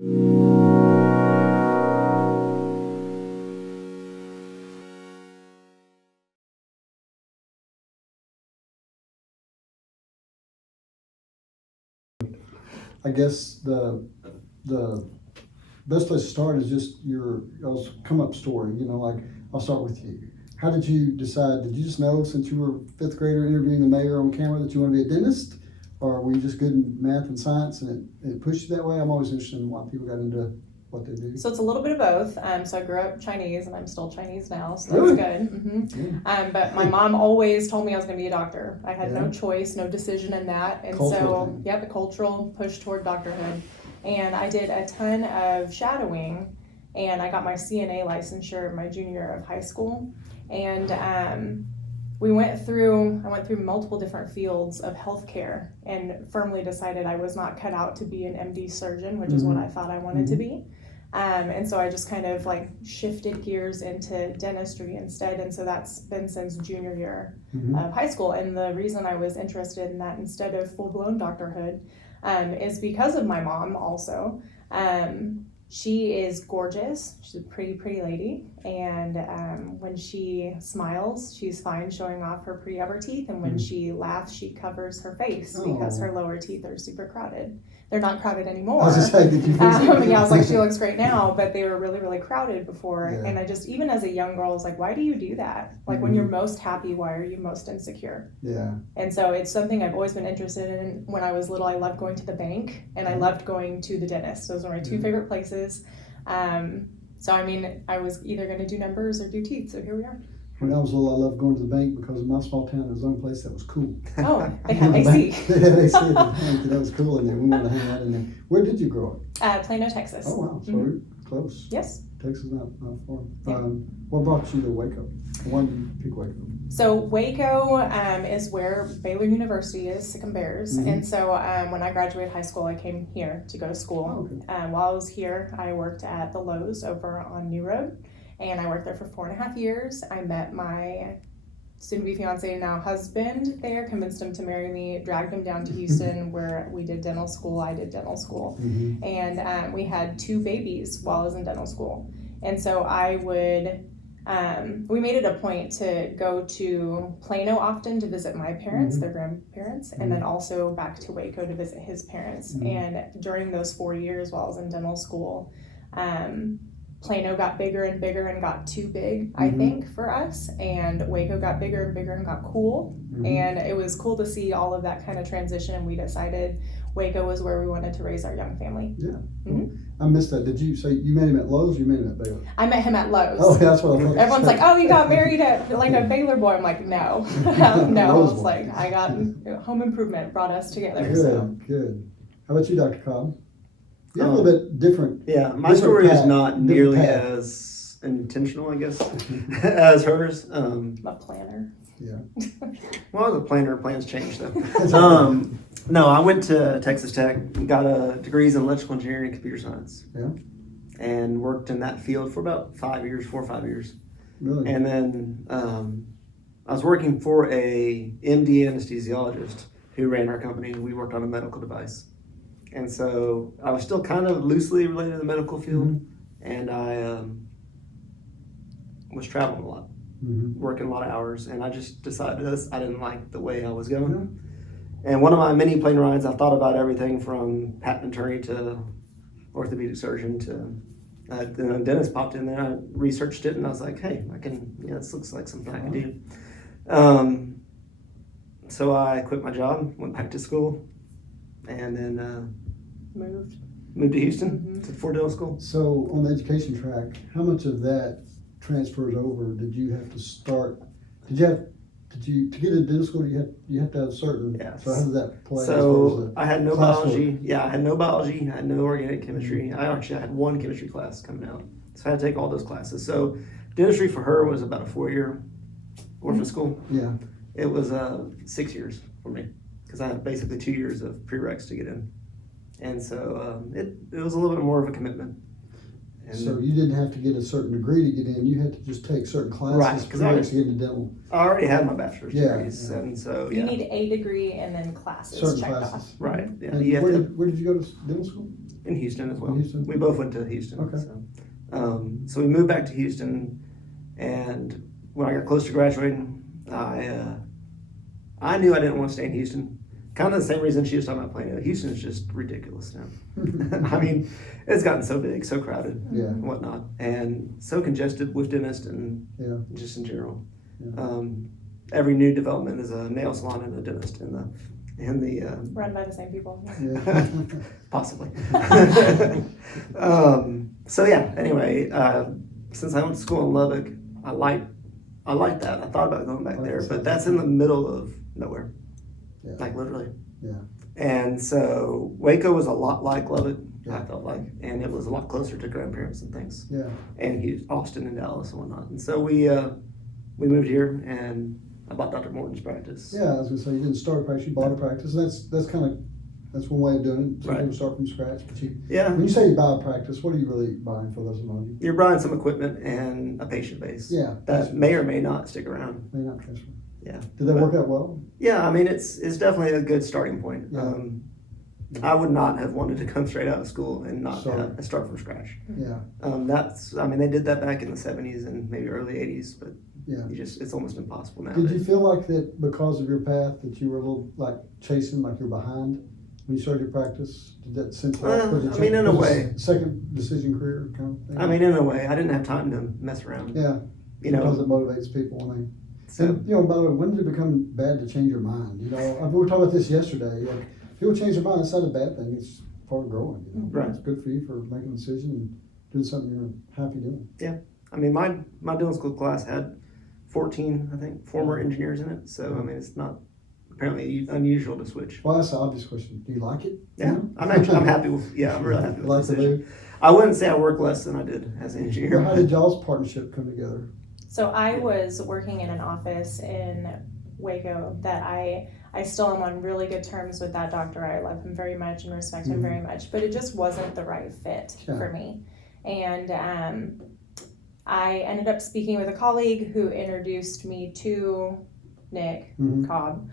I guess the best place to start is just your come up story. Like, I'll start with you. How did you decide? Did you just know since you were a fifth grader interviewing the mayor on camera that you want to be a dentist? Or were you just good in math and science and it pushed you that way? I'm always interested in why people got into what they do. So it's a little bit of both. So I grew up Chinese and I'm still Chinese now, so Really? that's good. Mm-hmm. Yeah. But my mom always told me I was going to be a doctor. I had Yeah. no choice, no decision in that. And Cultural so, thing. yeah, the cultural push toward doctorhood. And I did a ton of shadowing and I got my CNA licensure my junior year of high school. And I went through multiple different fields of healthcare and firmly decided I was not cut out to be an MD surgeon, which is what I thought I wanted to be. And so I just kind of like shifted gears into dentistry instead. And so that's been since junior year of high school. And the reason I was interested in that instead of full-blown doctorhood is because of my mom also. She is gorgeous. She's a pretty lady. And when she smiles, she's fine showing off her pretty upper teeth. And when she laughs, she covers her face because her lower teeth are super crowded. They're not crowded anymore. I was just saying, did you fix it? Yeah, I was like, she looks great now, but they were really crowded before. Yeah. And I just, even as a young girl, I was like, why do you do that? Like when you're most happy, why are you most insecure? Yeah. And so it's something I've always been interested in. When I was little, I loved going to the bank and I loved going to the dentist. Those were my two favorite places. So I mean, I was either going to do numbers or do teeth. So here we are. When I was little, I loved going to the bank because in my small town, there was the only place that was cool. Oh, they had AC. They had AC at the bank, and that was cool in there. We wanted to hang out in there. Where did you grow up? Plano, Texas. Oh, wow. So we're close. Yes. Texas, not far. Yeah. What brought you to Waco? Why did you pick Waco? So Waco is where Baylor University is, Sic 'em Bears. And so when I graduated high school, I came here to go to school. Oh, okay. While I was here, I worked at the Lowe's over on New Road. And I worked there for 4.5 years. I met my soon-to-be fiance, now husband there, convinced him to marry me, dragged him down to Houston where we did dental school. I did dental school. And we had 2 babies while I was in dental school. And so I would, we made it a point to go to Plano often to visit my parents, their grandparents, and then also back to Waco to visit his parents. And during those 4 years while I was in dental school, Plano got bigger and bigger and got too big, I think, for us. And Waco got bigger and bigger and got cool. And it was cool to see all of that kind of transition. And we decided Waco was where we wanted to raise our young family. Yeah. I missed that. Did you say you met him at Lowe's or you met him at Baylor? I met him at Lowe's. Oh, that's what I thought. Everyone's like, oh, you got married at like a Baylor boy. I'm like, no. No, I was like, I got home improvement brought us together. Good. How about you, Dr. Cobb? You have a little bit different. Yeah, my story is not nearly as intentional, I guess, as hers. I'm a planner. Yeah. Well, the planner plans change though. No, I went to Texas Tech, got a degrees in electrical engineering and computer science. Yeah. And worked in that field for about 4 or 5 years. Really? And then I was working for a MD anesthesiologist who ran our company. We worked on a medical device. And so I was still kind of loosely related to the medical field, and I was traveling a lot, working a lot of hours, and I just decided I didn't like the way I was going. And one of my many plane rides, I thought about everything from patent attorney to orthopedic surgeon to then a dentist popped in there. I researched it, and I was like, hey, this looks like something I can do. So I quit my job, went back to school, and then moved to Houston for dental school. So on the education track, how much of that transfers over? Did you have to start? To get into dental school? You have to have certain. Yes. So how does that play? So I had no biology. Yeah, I had no biology. I had no organic chemistry. I had one chemistry class coming out, so I had to take all those classes. So dentistry for her was about a 4-year orphan school. Yeah. It was 6 years for me because I had basically 2 years of prereqs to get in. And so it was a little bit more of a commitment. And so you didn't have to get a certain degree to get in. You had to just take certain classes right, because I to get into dental. I already had my bachelor's degrees, yeah. And so You need a degree and then classes certain checked classes. off. Right. Yeah. And where did you go to dental school? in Houston as well. In Houston? We both went to Houston. Okay. So we moved back to Houston, and when I got close to graduating, I knew I didn't want to stay in Houston. Kind of the same reason she was talking about Plano. Houston is just ridiculous now. I mean, it's gotten so big, so crowded, Yeah. and whatnot, and so congested with dentists and Yeah. just in general. Yeah. Every new development is a nail salon and a dentist in the Run by the same people. Yeah. possibly. So yeah. Anyway, since I went to school in Lubbock, I like that. I thought about going back there, but that's in the middle of nowhere, Yeah. like literally. Yeah. And so Waco was a lot like Lubbock, Yeah. I felt like, and it was a lot closer to grandparents and things, Yeah. and Austin and Dallas and whatnot. And so we moved here, and I bought Dr. Morton's practice. Yeah, I was gonna say, you didn't start a practice, you bought a practice, and that's one way of doing it. Some Right. people start from scratch, but Yeah, when you say you buy a practice, what are you really buying for those among you? you're buying some equipment and a patient base. Yeah. That may or may not stick around. May not transfer. Yeah. Did that But- work out well? Yeah, I mean, it's definitely a good starting point. Yeah. I would not have wanted to come straight out of school and not Start. start from scratch. Yeah. I mean, they did that back in the 70s and maybe early 80s, but Yeah. it's almost impossible now. Did you feel like that because of your path that you were a little like chasing, like you're behind when you started your practice? Did that sense I mean, in a way. Second decision career kind of thing? I mean, in a way, I didn't have time to mess around. Yeah. You know, Sometimes it motivates people when they. so, And, by the way, when did it become bad to change your mind? We were talking about this yesterday. Like, people change their mind. It's not a bad thing. It's part of growing. Right. It's good for you for making a decision and doing something you're happy doing. I mean, my dental school class had 14, I think, former engineers in it. So, I mean, it's not apparently unusual to switch. Well, that's the obvious question. Do you like it? Yeah, I'm happy with, I'm really happy with Like the to decision. do? I wouldn't say I work less than I did as an engineer. Well, how did y'all's partnership come together? So I was working in an office in Waco that I still am on really good terms with that doctor. I love him very much and respect him very much, but it just wasn't the right fit for me. And I ended up speaking with a colleague who introduced me to Nick Cobb.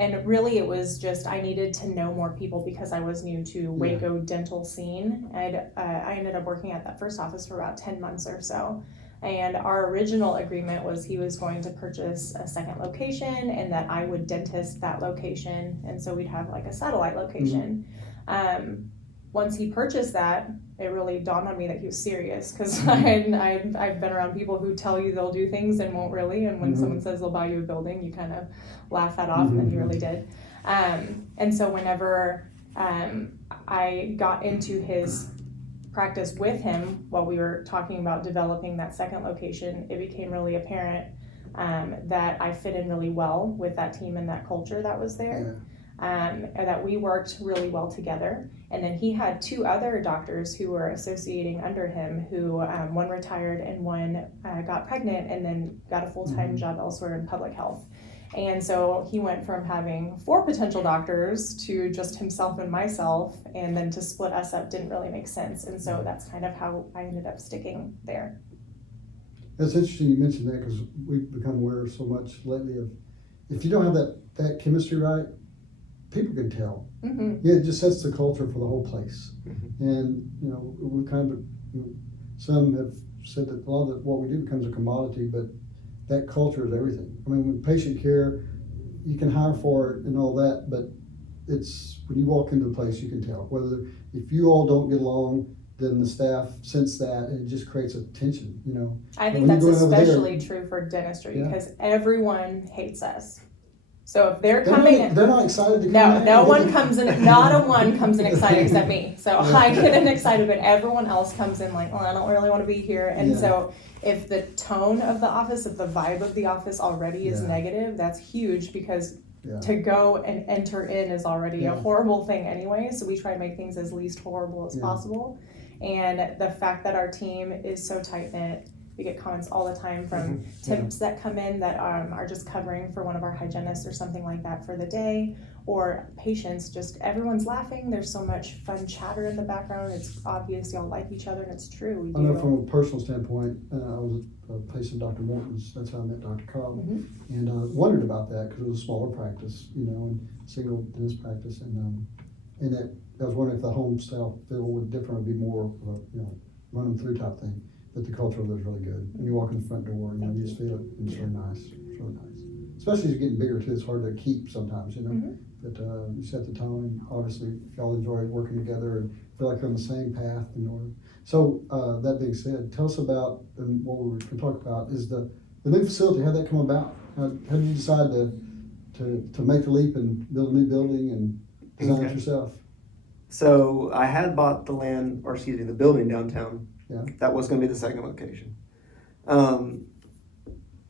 And really it was just, I needed to know more people because I was new to Waco dental scene. And I ended up working at that first office for about 10 months or so. And our original agreement was he was going to purchase a second location and that I would dentist that location. And so we'd have like a satellite location. Once he purchased that, it really dawned on me that he was serious because I've been around people who tell you they'll do things and won't really. And when someone says they'll buy you a building, you kind of laugh that off and then you really did. And so whenever I got into his practice with him while we were talking about developing that second location, it became really apparent that I fit in really well with that team and that culture that was there. And that we worked really well together. And then he had two other doctors who were associating under him who one retired and one got pregnant and then got a full-time job elsewhere in public health. And so he went from having 4 potential doctors to just himself and myself, and then to split us up didn't really make sense. And so that's kind of how I ended up sticking there. That's interesting you mentioned that because we've become aware so much lately of if you don't have that chemistry right, people can tell. Yeah, it just sets the culture for the whole place. And we kind of some have said that a lot of what we do becomes a commodity, but that culture is everything. I mean, when patient care, you can hire for it and all that, but it's when you walk into the place, you can tell whether if you all don't get along, then the staff sense that, and it just creates a tension. I think that's especially true for dentistry because everyone hates us. So if they're coming, they're not excited to come in. No one comes in. Not a one comes in excited except me. So I get in excited, but everyone else comes in like, I don't really want to be here. And so if the tone of the office, if the vibe of the office already is negative, that's huge because to go and enter in is already a horrible thing anyway. So we try to make things as least horrible as possible. And the fact that our team is so tight knit. We get comments all the time from temps that come in that are just covering for one of our hygienists or something like that for the day, or patients, just everyone's laughing. There's so much fun chatter in the background. It's obvious y'all like each other and it's true. We do. I know from a personal standpoint, I was a patient of Dr. Morton's. That's how I met Dr. Cobb. And I wondered about that because it was a smaller practice, and single dentist practice. And that I was wondering if the home style feel would differ, would be more of a, run them through type thing. But the culture of it is really good. When you walk in the front door, you just feel it. It's really nice. It's really nice. Especially as you're getting bigger too, it's hard to keep sometimes, But you set the tone, and obviously if y'all enjoy working together and feel like you're on the same path in order. So that being said, tell us about, and what we were going to talk about is the new facility. How'd that come about? How did you decide to make the leap and build a new building and design it yourself? So I had bought the land, or excuse me, the building downtown. Yeah. That was going to be the second location.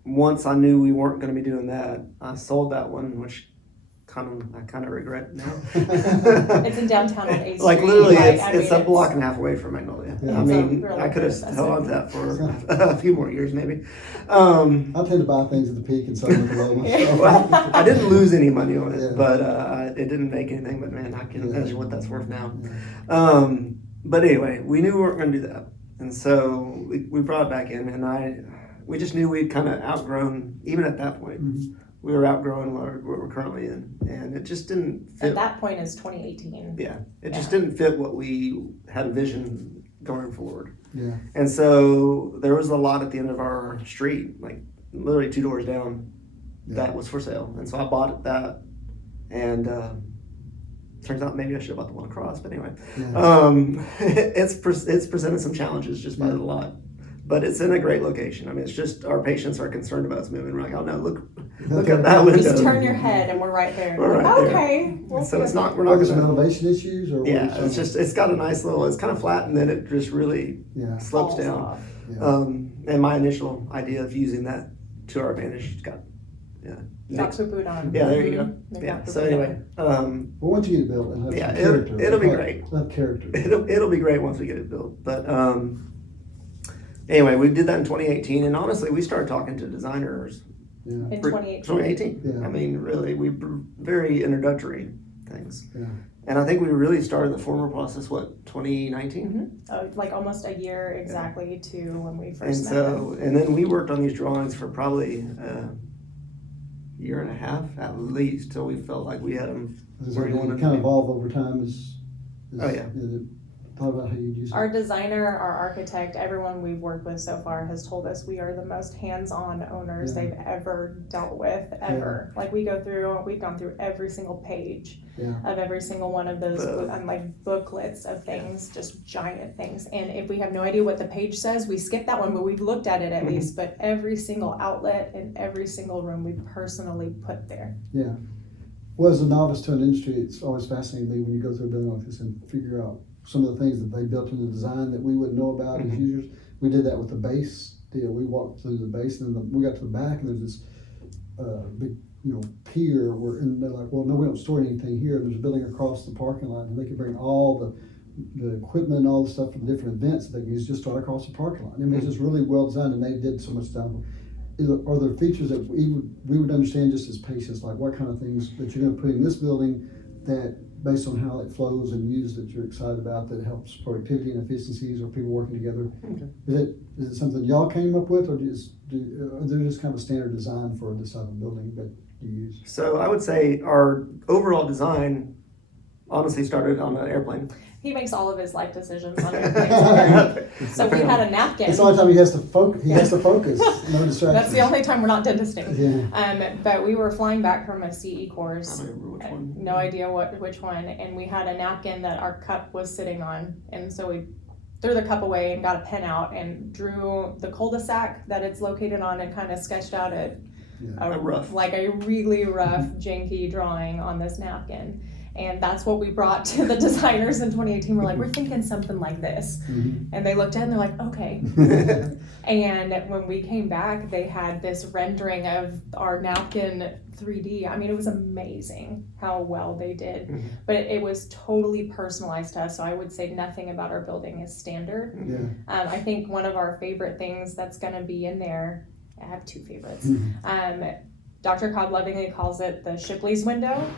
Once I knew we weren't going to be doing that, I sold that one, which I kind of regret now. It's in downtown on 8th Street. Like literally, Like, it's a block and a half away from Magnolia. Yeah. I mean, Really I could have good held on to that for a few more years, maybe. I tend to buy things at the peak and sell them at the low myself. Well, I didn't lose any money on it, Yeah. but it didn't make anything. But man, I can imagine what that's worth now. Yeah. But anyway, we knew we weren't going to do that, and so we brought it back in, and we just knew we'd kind of outgrown, even at that point. Mhm. We were outgrowing what we're currently in, and it just didn't fit. At that point is 2018. Yeah, it just didn't fit what we had a vision going forward. Yeah. And so there was a lot at the end of our street, like literally 2 doors down, that was for sale. And so I bought that, and turns out maybe I should have bought the one across, but anyway. Yeah. It's presented some challenges just by the lot. But it's in a great location. I mean, it's just our patients are concerned about us moving. We're like, oh no, look at that window. Just turn your head and we're right there. We're Like, right there. okay. We'll So see it's what not, we're not Some gonna, elevation issues, or what yeah, are you saying? it's got a nice little, it's kind of flat, and then it just really slopes falls down. off. Yeah. And my initial idea of using that to our advantage got, Got poo-pooed on. yeah, there you go. They Yeah, got so poo-pooed anyway, Well, once you get it built, it'll have yeah, some it'll- character. it'll be great. It'll have character. it'll be great once we get it built. But anyway, we did that in 2018, and honestly, we started talking to designers Yeah. In 2018. 2018. Yeah. I mean, really, very introductory things. Yeah. And I think we really started the formal process, 2019? Like almost a year exactly to when we And first met so, and then we worked on these drawings for probably a year and a half at least, till we felt like we had them where we wanted It to kind of be. evolve over time Oh, yeah. Thought about how you use it. Our designer, our architect, everyone we've worked with so far has told us we are the most hands-on owners Yeah. they've ever dealt with, ever. Like we've gone through every single page Yeah. of every single one of those like booklets of things, just giant things. And if we have no idea what the page says, we skip that one, but we've looked at it at least. But every single outlet in every single room we personally put there. Yeah. Well, as a novice to an industry, it's always fascinating me when you go through a building like this and figure out some of the things that they built in the design that we wouldn't know about as users. We did that with the base deal. We walked through the base, and then we got to the back, and there's this big, pier and they're like, well, no, we don't store anything here. And there's a building across the parking lot, and they could bring all the equipment and all the stuff for the different events that they can use just right across the parking lot. I mean, it's just really well designed, and they did so much stuff. Are there features that we would understand just as patients, like what kind of things that you're going to put in this building that, based on how it flows and used, that you're excited about, that helps productivity and efficiencies or people working together? Okay. Is it something y'all came up with, or is there just kind of a standard design for this type of building that you use? So I would say our overall design honestly started on an airplane. He makes all of his life decisions on airplanes. So we had a napkin. It's the only time he has to focus. He has to focus. No distractions. That's the only time we're not dentisting. Yeah. But we were flying back from a CE course. I don't remember which one. No idea which one. And we had a napkin that our cup was sitting on. And so we threw the cup away and got a pen out and drew the cul-de-sac that it's located on and kind of sketched out a really rough, janky drawing on this napkin. And that's what we brought to the designers in 2018. We're like, we're thinking something like this. Mm-hmm. And they looked at it and they're like, okay. And when we came back, they had this rendering of our napkin 3D. I mean, it was amazing how well they did. Mm-hmm. But it was totally personalized to us. So I would say nothing about our building is standard. Yeah. I think one of our favorite things that's going to be in there, I have two favorites. Mm-hmm. Dr. Cobb lovingly calls it the Shipley's window.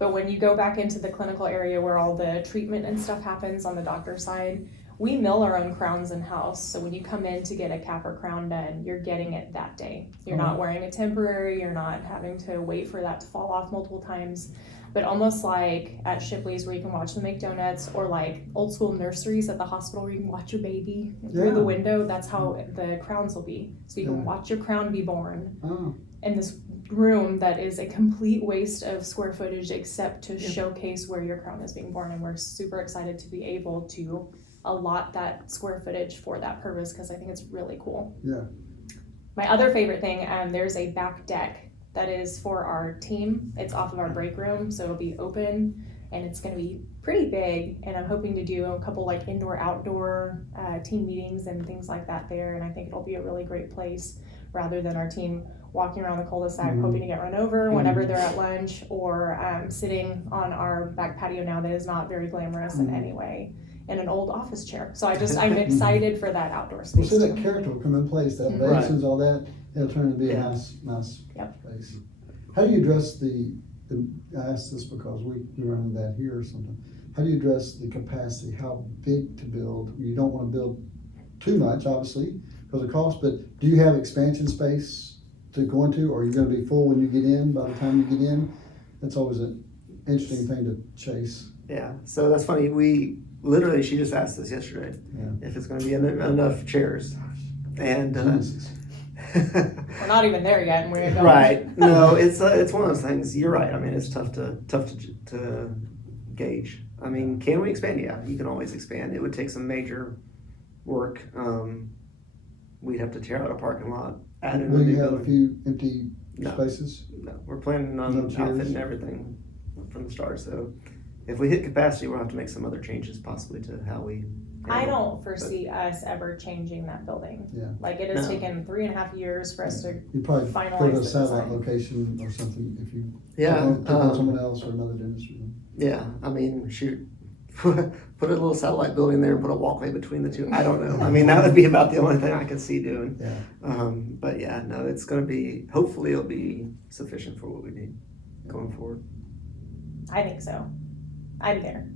But when you go back into the clinical area where all the treatment and stuff happens on the doctor's side, we mill our own crowns in-house. So when you come in to get a cap or crown done, you're getting it that day. You're not wearing a temporary, you're not having to wait for that to fall off multiple times. but almost like at Shipley's where you can watch them make donuts, or like old school nurseries at the hospital where you can watch your baby through the window. That's how the crowns will be. So you can watch your crown be born in this room that is a complete waste of square footage except to showcase where your crown is being born. And we're super excited to be able to allot that square footage for that purpose, because I think it's really cool. Yeah. My other favorite thing, there's a back deck that is for our team. It's off of our break room, so it'll be open and it's going to be pretty big. And I'm hoping to do a couple like indoor outdoor team meetings and things like that there. And I think it'll be a really great place, rather than our team walking around the cul-de-sac hoping to get run over whenever they're at lunch, or sitting on our back patio now that is not very glamorous in any way, in an old office chair. So I'm excited for that outdoor space. Well, so that character will come in place, that elevations, all that, it'll turn into be a nice space. How do you address I asked this because we run into that here or something. How do you address the capacity, how big to build? You don't want to build too much, obviously, because of cost, but do you have expansion space to go into, or are you going to be full when you get in, by the time you get in? That's always an interesting thing to chase. Yeah, so that's funny. She just asked us yesterday if it's going to be enough chairs. And we're not even there yet, and we're going. Right. No, it's one of those things. You're right. I mean, it's tough to gauge. I mean, can we expand? Yeah, you can always expand. It would take some major work. We'd have to tear out a parking lot. Will you have a few empty spaces? No, we're planning on outfitting everything from the start. So if we hit capacity, we'll have to make some other changes possibly to how we. I don't foresee us ever changing that building. Yeah. Like it has taken 3.5 years for us to you probably finalize go to a the satellite design. location or something if you take on someone else or another dentistry. Yeah, I mean, shoot, put a little satellite building there and put a walkway between the two. I don't know. I mean, that would be about the only thing I could see doing. Yeah. But yeah, no, it's going to be. Hopefully, it'll be sufficient for what we need going forward. I think so. I'm there.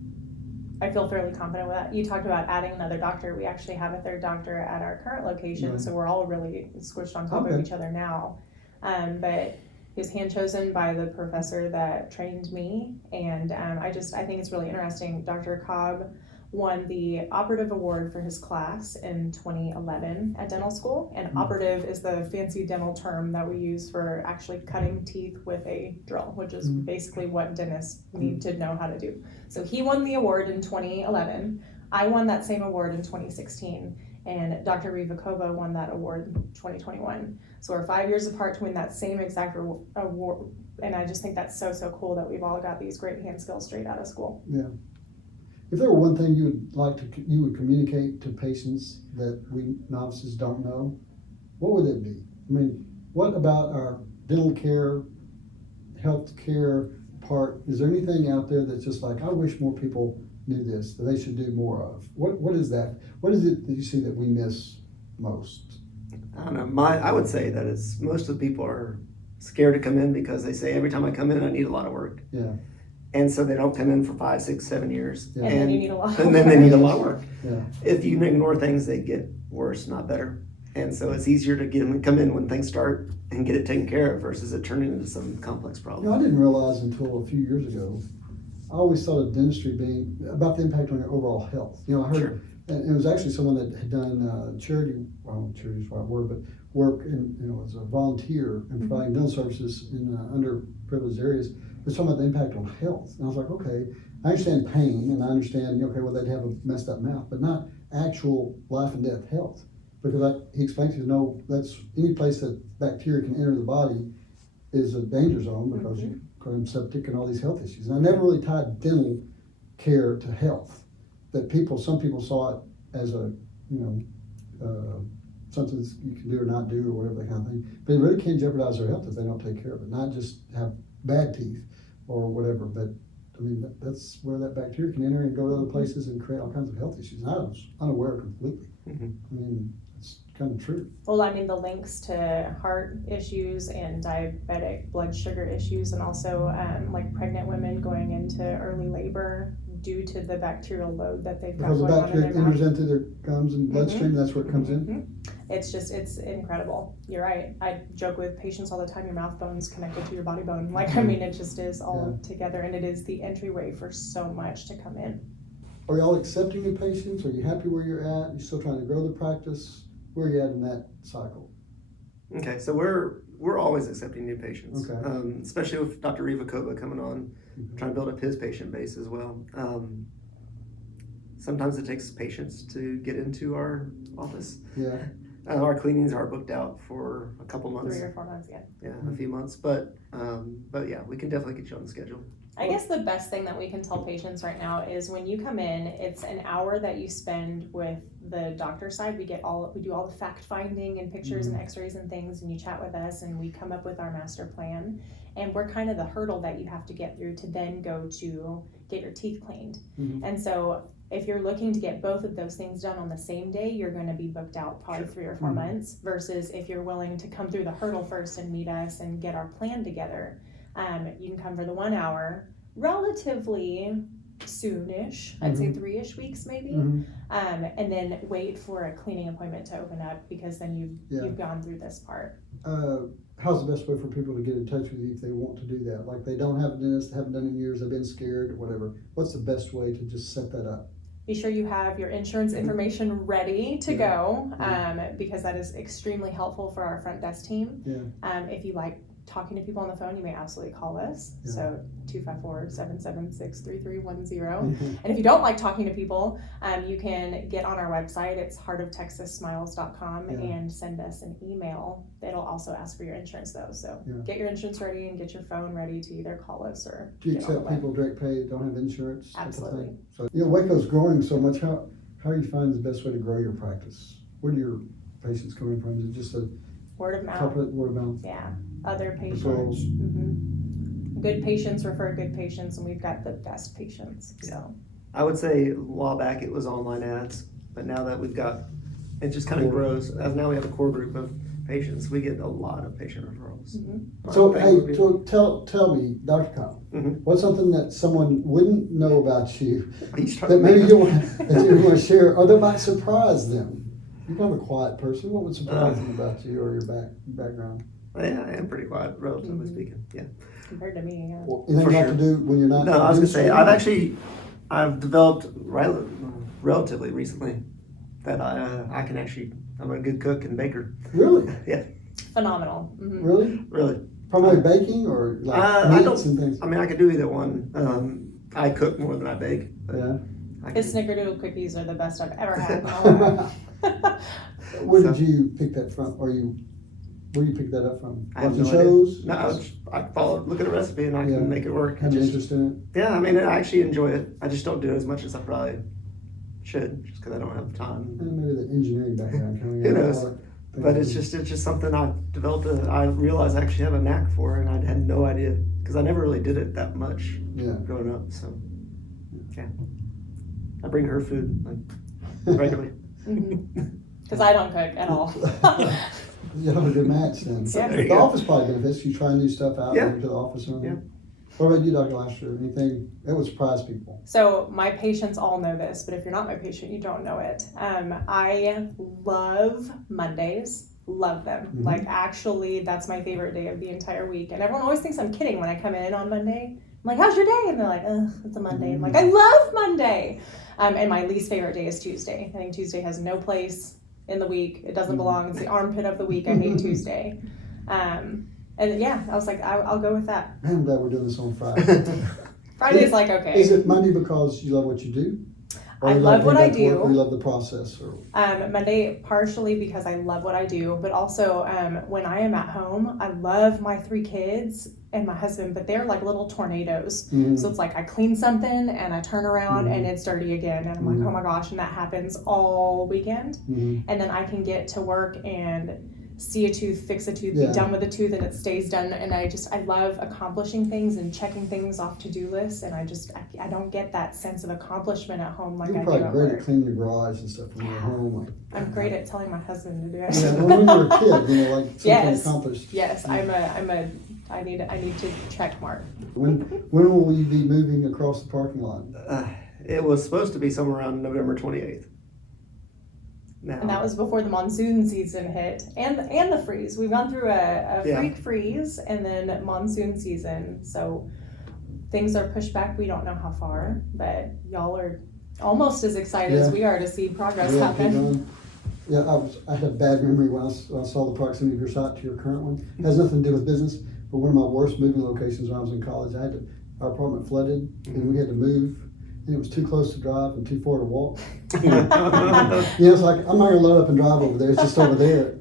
I feel fairly confident with that. You talked about adding another doctor. We actually have a third doctor at our current location, so we're all really squished on top of each other now. But he was hand chosen by the professor that trained me, and I think it's really interesting. Dr. Cobb won the operative award for his class in 2011 at dental school, and operative is the fancy dental term that we use for actually cutting teeth with a drill, which is basically what dentists need to know how to do. So he won the award in 2011. I won that same award in 2016, and Dr. Rivakova won that award in 2021. So we're 5 years apart to win that same exact award, and I just think that's so cool that we've all got these great hand skills straight out of school. Yeah. If there were one thing you would communicate to patients that we novices don't know, what would it be? I mean, what about our dental care, health care part? Is there anything out there that's just like, I wish more people knew this, that they should do more of? What is that? What is it that you see that we miss most? I don't know. I would say that most of the people are scared to come in because they say every time I come in, I need a lot of work. Yeah. And so they don't come in for 5, 6, 7 years. Yeah. And then you need a lot. And then they need a lot of work. Yeah. If you ignore things, they get worse, not better. And so it's easier to come in when things start and get it taken care of versus it turning into some complex problem. I didn't realize until a few years ago, I always thought of dentistry being about the impact on your overall health. I heard, and it was actually someone that had done charity, well, charity is the right word, but work as a volunteer in providing dental services in underprivileged areas. It's talking about the impact on health. And I was like, okay, I understand pain and I understand, they'd have a messed up mouth, but not actual life and death health. Because he explained to me, that's any place that bacteria can enter the body is a danger zone because you become septic and all these health issues. And I never really tied dental care to health. That some people saw it as a, something you can do or not do or whatever, that kind of thing. But it really can jeopardize their health if they don't take care of it. Not just have bad teeth or whatever, but I mean, that's where that bacteria can enter and go to other places and create all kinds of health issues. And I was unaware completely. I mean, it's kind of true. Well, I mean, the links to heart issues and diabetic blood sugar issues, and also like pregnant women going into early labor due to the bacterial load that they've got Because the going on in bacteria their mouth. enters into their gums and bloodstream, that's where it comes in. it's incredible. You're right. I joke with patients all the time, your mouth bone's connected to your body bone. Like, I mean, it just is all together, and it is the entryway for so much to come in. Are y'all accepting new patients? Are you happy where you're at? You still trying to grow the practice? Where are you at in that cycle? Okay, so we're always accepting new patients, Okay. Especially with Dr. Riva Kova coming on, trying to build up his patient base as well. Sometimes it takes patience to get into our office. Yeah. Our cleanings are booked out for a couple months. 3 or 4 months, yeah. Yeah, a few months, but yeah, we can definitely get you on the schedule. I guess the best thing that we can tell patients right now is when you come in, it's an hour that you spend with the doctor side. We do all the fact finding and pictures and x-rays and things, and you chat with us and we come up with our master plan. And we're kind of the hurdle that you have to get through to then go to get your teeth cleaned. And so if you're looking to get both of those things done on the same day, you're going to be booked out probably 3 or 4 months, versus if you're willing to come through the hurdle first and meet us and get our plan together. You can come for the 1 hour relatively soonish, I'd say 3-ish weeks maybe, and then wait for a cleaning appointment to open up, because then you've gone through this part. How's the best way for people to get in touch with you if they want to do that? Like, they don't have a dentist, haven't done it in years, they've been scared or whatever. What's the best way to just set that up? Be sure you have your insurance information ready to go, because that is extremely helpful for our front desk team. If you like talking to people on the phone, you may absolutely call us. So 254-776-3310. And if you don't like talking to people, you can get on our website. It's heartoftexassmiles.com and send us an email. It'll also ask for your insurance though. So get your insurance ready and get your phone ready to either call us or do you accept people direct pay that don't have insurance? Absolutely. So, Waco's growing so much. How are you finding the best way to grow your practice? Where do your patients coming from? Is it just a word of mouth? Word of mouth. Yeah. Other patients. Referrals. Good patients refer good patients, and we've got the best patients. So I would say a while back it was online ads, but now that it just kind of grows. As now we have a core group of patients, we get a lot of patient referrals. So tell me, Dr. Cobb, what's something that someone wouldn't know about you that maybe you want to share, or that might surprise them? You're kind of a quiet person. What would surprise them about you or your background? Yeah, I am pretty quiet, relatively speaking. Yeah. Compared to me, yeah. Well, anything you have to do when you're not? No, I was gonna say I've developed relatively recently that I'm a good cook and baker. Really? Yeah. Phenomenal. Really? Really. Primarily baking or like meats and things? I mean, I could do either one. I cook more than I bake. Yeah. His snickerdoodle cookies are the best I've ever had. Where did you pick that from? Where you pick that up from? I have Watching no shows? idea. No, I look at a recipe and I can make it work. Have an interest in it? Yeah, I mean, I actually enjoy it. I just don't do it as much as I probably should, just because I don't have time. And maybe the engineering background coming in. Who knows? But it's just something I've developed. I realized I actually have a knack for, and I had no idea because I never really did it that much growing up. So yeah, I bring her food like regularly. Because I don't cook at all. You have a good match then. Yeah. The office probably benefits. You try new stuff out Yeah. into the office or anything. Yeah. What about you, Dr. Lassetter? Anything that would surprise people? So my patients all know this, but if you're not my patient, you don't know it. I love Mondays. Love them. Like, actually, that's my favorite day of the entire week. And everyone always thinks I'm kidding when I come in on Monday. I'm like, how's your day? And they're like, it's a Monday. I'm like, I love Monday. And my least favorite day is Tuesday. I think Tuesday has no place in the week. It doesn't belong. It's the armpit of the week. I hate Tuesday. And yeah, I was like, I'll go with that. Man, I'm glad we're doing this on Friday. Friday's like, okay. Is it Monday because you love what you do? Or I you love what I getting back to work, do. or you love the process? Or Monday, partially because I love what I do, but also when I am at home, I love my 3 kids and my husband, but they're like little tornadoes. So it's like I clean something and I turn around and it's dirty again. And I'm like, oh my gosh, and that happens all weekend. And then I can get to work and see a tooth, fix a tooth, be done with a tooth, and it stays done. And I love accomplishing things and checking things off to-do lists. And I don't get that sense of accomplishment at home like I do at work. You're probably great at cleaning your garage and stuff when you're home. I'm great at telling my husband to do it. Yeah, when you were a kid, like something accomplished. Yes, I need to check mark. When will we be moving across the parking lot? It was supposed to be somewhere around November 28th. now. And that was before the monsoon season hit and the freeze. We've gone through a Yeah. freak freeze and then monsoon season. So things are pushed back. We don't know how far, but y'all are almost as excited as Yeah. we are to see progress Yeah, keep happen. going. Yeah, I had a bad memory when I saw the proximity of your site to your current one. It has nothing to do with business, but one of my worst moving locations when I was in college, our apartment flooded and we had to move, and it was too close to drive and too far to walk. You know, it's like, I'm not gonna load up and drive over there, it's just over there.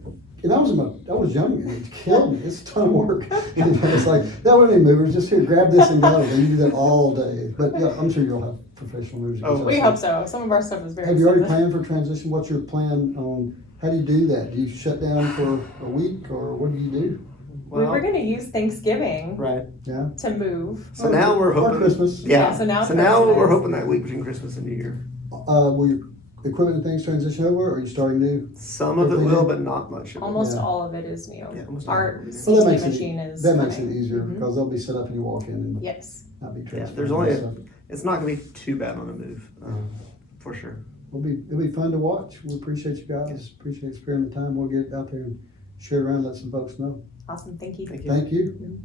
And I was young, and it killed me, it's a ton of work. And it's like, that wasn't any movers, just here, grab this and go, and you do that all day. But yeah, I'm sure you'll have professional movers. Oh, We hope so. Some of our stuff is very Have you already expensive. planned for transition? What's your plan on, how do you do that? Do you shut down for a week, or what do you do? We Well, were gonna use Thanksgiving right. to move. So now we're Or hoping. Christmas. Yeah. So now we're Christmas. hoping that week between Christmas and New Year. Will your equipment and things transition over, or are you starting new? Some of it Everything will, in? but not much. of it. Almost Yeah. all of it is new. Yeah, almost all Our of it is Well, that CT makes machine is. That makes it coming. easier, Mhm. because they'll be set up and you walk in and Yes. not be Yeah, transferred. there's only So, It's not going to be too bad on a move, for sure. it'll be fun to watch. We appreciate you guys, appreciate sparing the time. We'll get out there and share around, let some folks know. Awesome. Thank you. Thank you. Thank you.